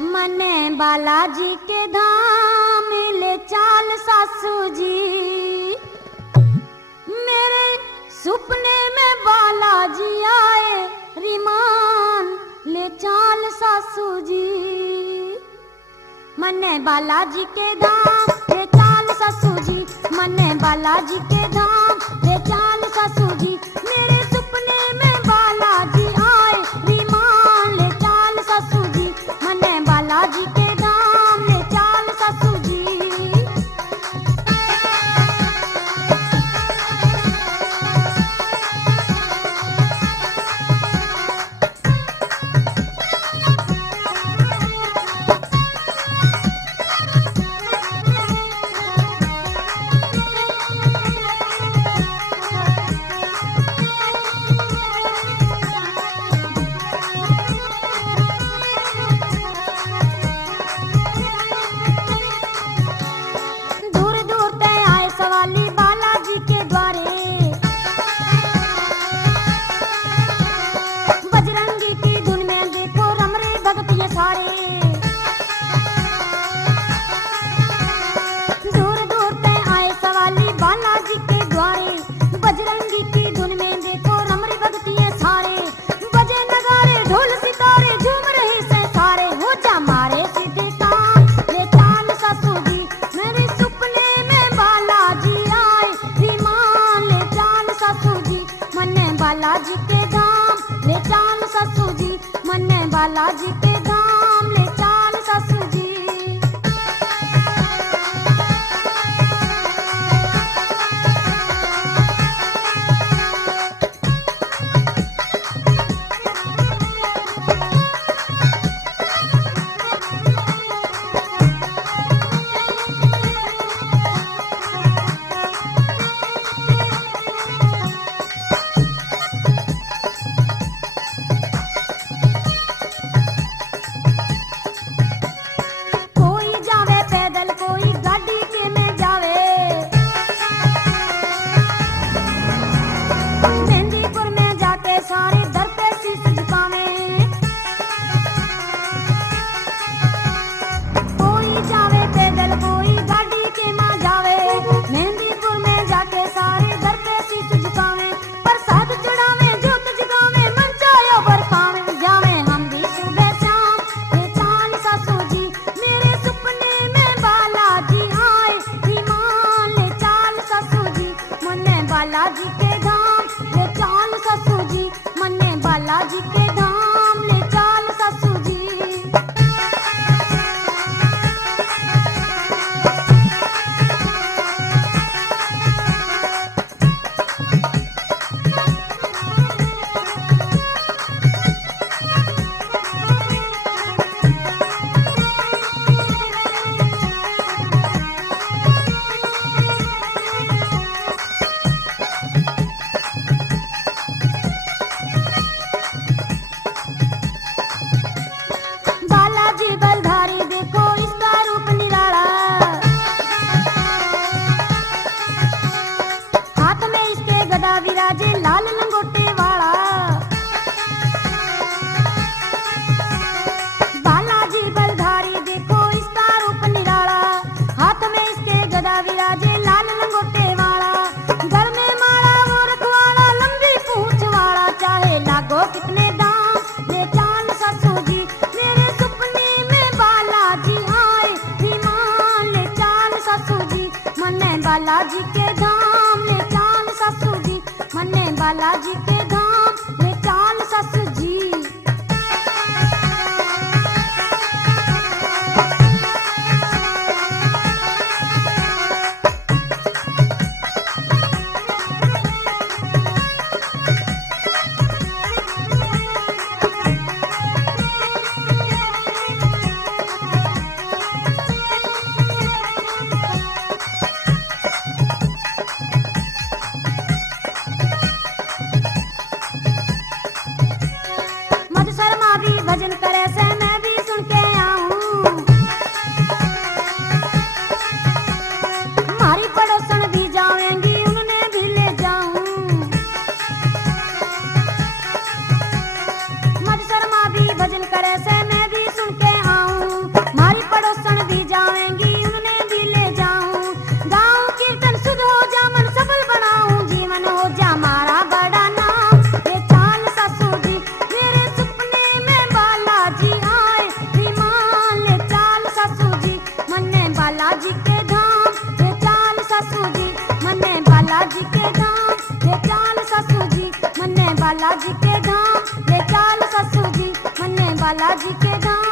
मने बालाजी के धाम ले चाल सासू जी, मेरे सुपने में बालाजी आए, रिमान ले चाल सासू जी। मने बालाजी के धाम ले चाल सासू जी, मने बालाजी के धाम ले चाल सासू जी, मेरे सुपने में बालाजी आए, रिमान ले चाल सासू जी, मने बालाजी के धाम ले चाल सासू जी। दूर दूर ते आए सवाली बालाजी के द्वारे, बजरंगी की धुन में देखो रम रे भगत ये सारे। दूर दूर ते आए सवाली बालाजी के द्वारे, बजरंगी की धुन में देखो रम रे भगत ये सारे। बजे नगारे ढोल सितारे झूम रहे से सारे, हो जा मारे सीधे काम ले चाल सासू जी, मेरे सुपने में बालाजी आए, विमान ले चाल सासू जी, मन्ने बालाजी के धाम ले चाल सासू जी, मन्ने बालाजी के धाम ले चाल सासू जी। बालाजी के धाम ये चाल ससुर जी मन्ने बालाजी के धाम ये चाल ससुर जी मन्ने बालाजी के धाम ये चाल ससुर जी मन्ने बालाजी के धाम।